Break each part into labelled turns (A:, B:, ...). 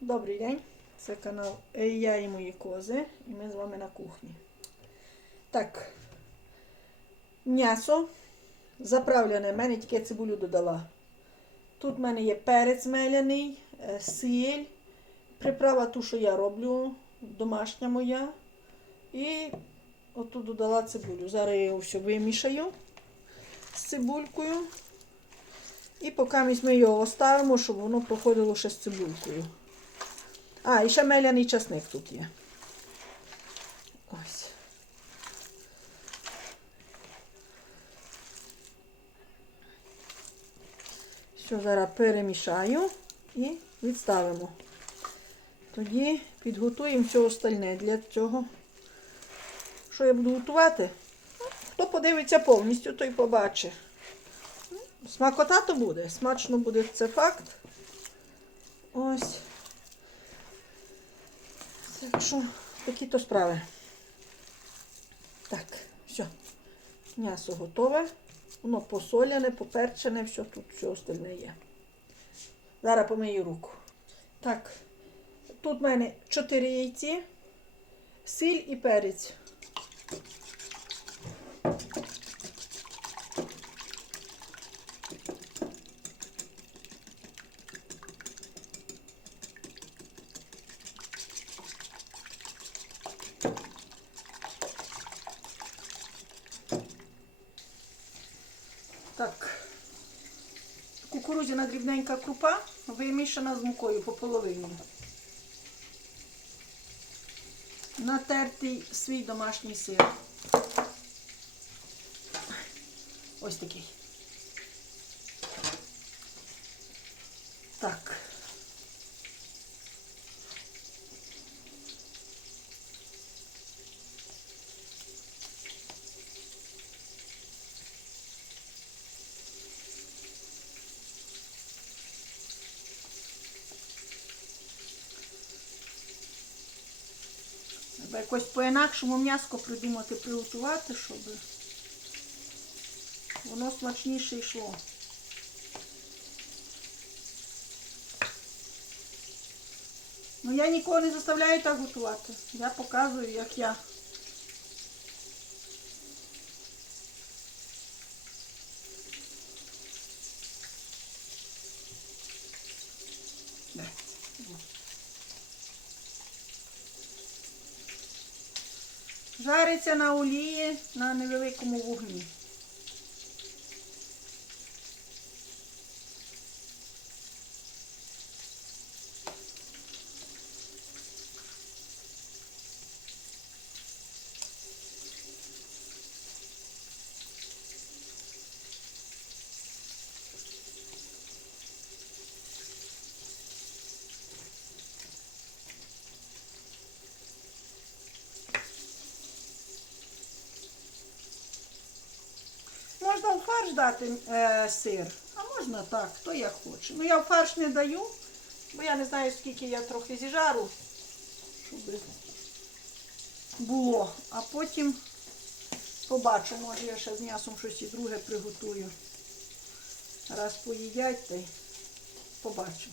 A: Добрий день, це канал «Е, Я і мої кози, і ми з вами на кухні. Так, м'ясо заправлене, в мене тільки цибулю додала. Тут в мене є перець меляний, е, сіль, приправа ту, що я роблю, домашня моя. І отут додала цибулю. Зараз я його все вимішаю з цибулькою. І поки ми його оставимо, щоб воно проходило ще з цибулькою. А, і ще меляний часник тут є. Ось. Що зараз перемішаю і відставимо. Тоді підготуємо все остальне для цього. Що я буду готувати? Ну, Хто подивиться повністю, той побачить. Смакота то буде. Смачно буде це факт. Ось. Так що такі то справи. Так, все. М'ясо готове. Воно посоляне, поперчене, все тут все остальне є. Зараз помию руку. Так, тут в мене 4 яйці, сіль і перець. Так. Кукурудзяна дрібненька крупа вимішана з мукою по половині. Натертий свій домашній сир. Ось такий. Так. Треба якось по-інакшому м'яско придумати, приготувати, щоб воно смачніше йшло. Ну я нікого не заставляю так готувати. Я показую, як я. Жариться на олії на невеликому вогні. Можна в фарш дати е, сир, а можна так, хто як хоче. Ну я фарш не даю, бо я не знаю, скільки я трохи зіжару, щоб було. А потім побачу, може я ще з м'ясом щось і друге приготую. Раз поїдять, й побачу.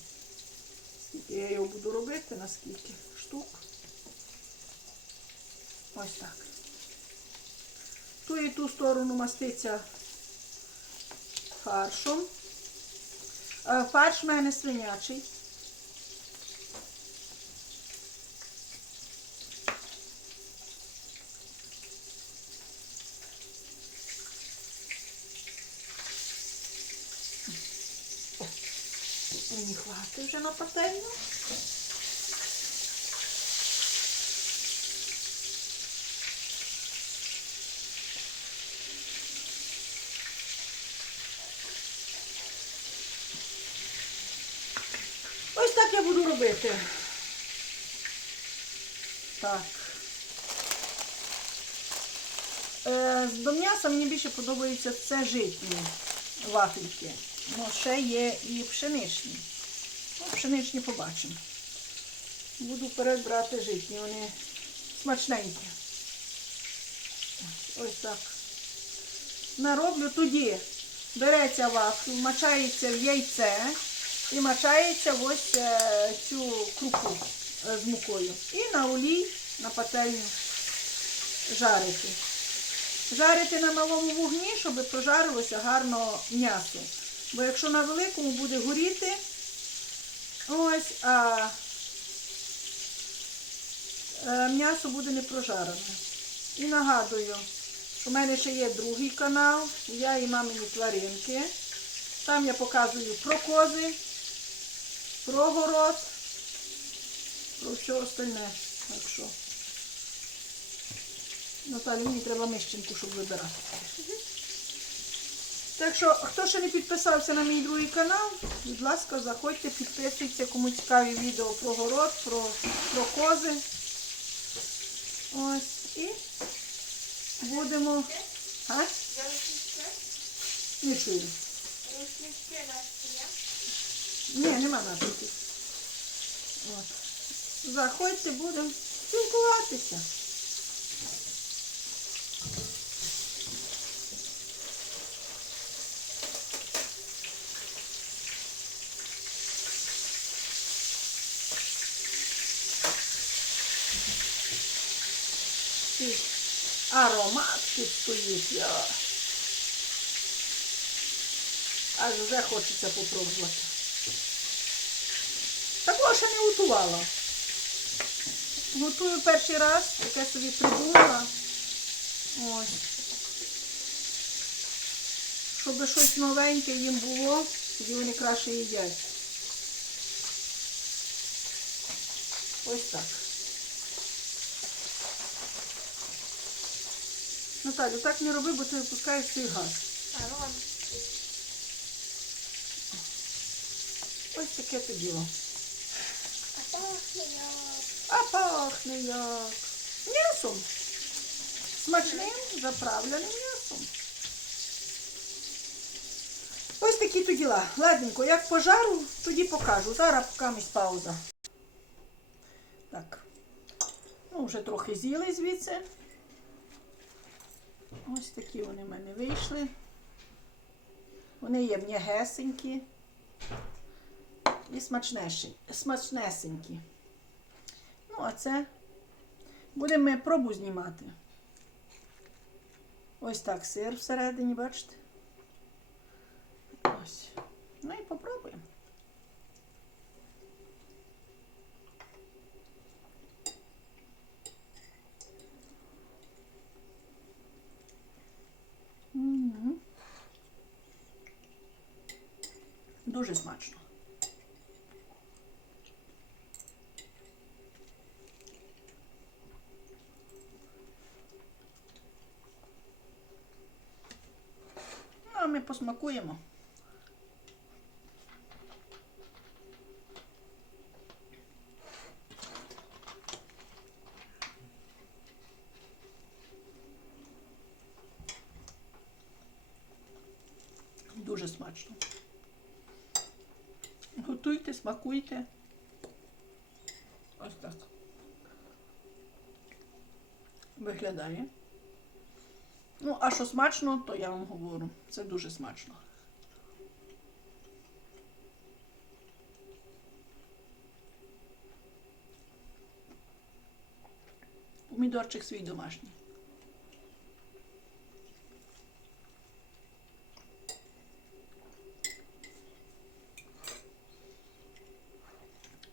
A: Скільки я його буду робити, на скільки штук. Ось так. Ту і ту сторону маститься фаршом. Е, Фарш в мене свинячий. Мені хватить вже на пательню. Так я буду робити. Так. Е, До м'яса мені більше подобаються це житні вафельки. Ну, ще є і пшеничні. Ну, пшеничні побачимо. Буду вперед брати житні, вони смачненькі. Ось так. Нароблю тоді. Береться вафлю, вмачається в яйце і мачається ось е, цю крупу. е, з мукою. І на олій, на пательню жарити. Жарити на малому вогні, щоб прожарилося гарно м'ясо. Бо якщо на великому буде горіти, ось, а е, м'ясо буде не прожарене. І нагадую, що в мене ще є другий канал, я і мамині тваринки. Там я показую про кози, про город, про все остальне. Так що. Наталі, мені треба мищенку, щоб вибирати. Так що, хто ще не підписався на мій другий канал, будь ласка, заходьте, підписуйтесь, кому цікаві відео про город, про, про кози. Ось. І будемо. А? Не чую. Ні, нема наслідків. От. Заходьте, будемо спілкуватися. Такий Аромат стоїть. Аж вже хочеться попробувати. Такого ще не готувала. Готую перший раз, яке собі придумала. Ось. Щоб щось новеньке їм було, тоді вони краще їдять. Ось так. Наталю, так не роби, бо ти випускаєш цей газ. Ось таке то діло. А пахне як. М'ясом. Смачним, заправленим м'ясом. Ось такі то діла. Ладненько, як пожару, тоді покажу. Зараз покамість пауза. Так. Ну, вже трохи з'їли звідси. Ось такі вони в мене вийшли. Вони є м'ягесенькі і смачнесенькі. Ну, а це будемо ми пробу знімати. Ось так сир всередині, бачите? Ось. Ну і попробуємо. Дуже смачно. Ну, а ми посмакуємо. Дуже смачно. Готуйте, смакуйте. Ось так. Виглядає. Ну, а що смачно, то я вам говорю. Це дуже смачно. Помідорчик свій домашній.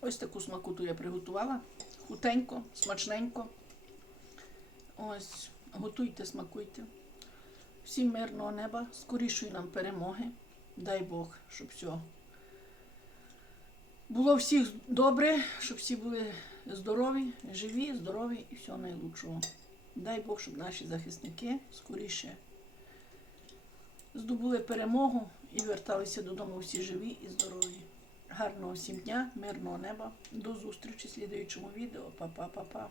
A: Ось таку смакуту я приготувала. Хутенько, смачненько. Ось, готуйте, смакуйте. Всім мирного неба, скорішої нам перемоги. Дай Бог, щоб все було всіх добре, щоб всі були здорові, живі, здорові і всього найлучшого. Дай Бог, щоб наші захисники скоріше здобули перемогу і верталися додому всі живі і здорові. Гарного всім дня, мирного неба. До зустрічі в слідуючому відео. Па-па-па-па.